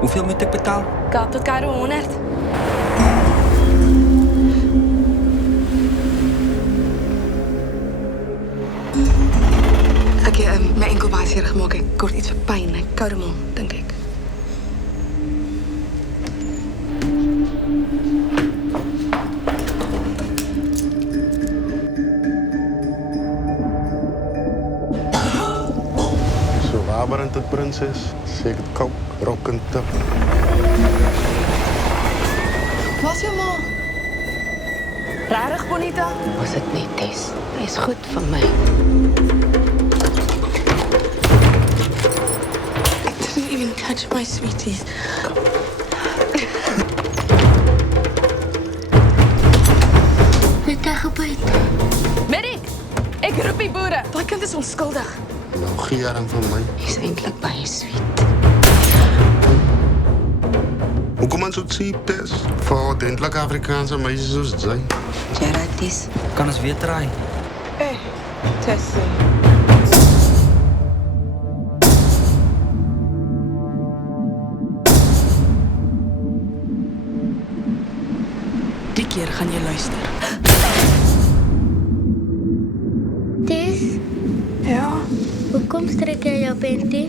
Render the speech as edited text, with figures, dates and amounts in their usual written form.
Hoeveel moet ik betalen? Kaap tot Cairo 100. Mijn incubatie hier gemaakt. Ik kort iets van pijn. Koude mond, denk ik. Zo waberend het prinses. Zeker koud, rokkend. Was je man? Rarig, Bonita? Was het niet, Tess? Hij is goed van mij. I didn't even touch my sweeties. Het daar gebeurd. Medic! Ik roep die boeren. Dat kind is onschuldig. Nou, gieren van mij. Hij is eindelijk baie sweet. Hoe kom je zo cheap, Tess? Voor eindelijk Afrikaanse meisjes zoals het zijn. Gerard, Tess. Kan eens weer draaien. Tessie. Die keer gaan je luisteren. Tess, Ja? hoekom strek jy jou panty?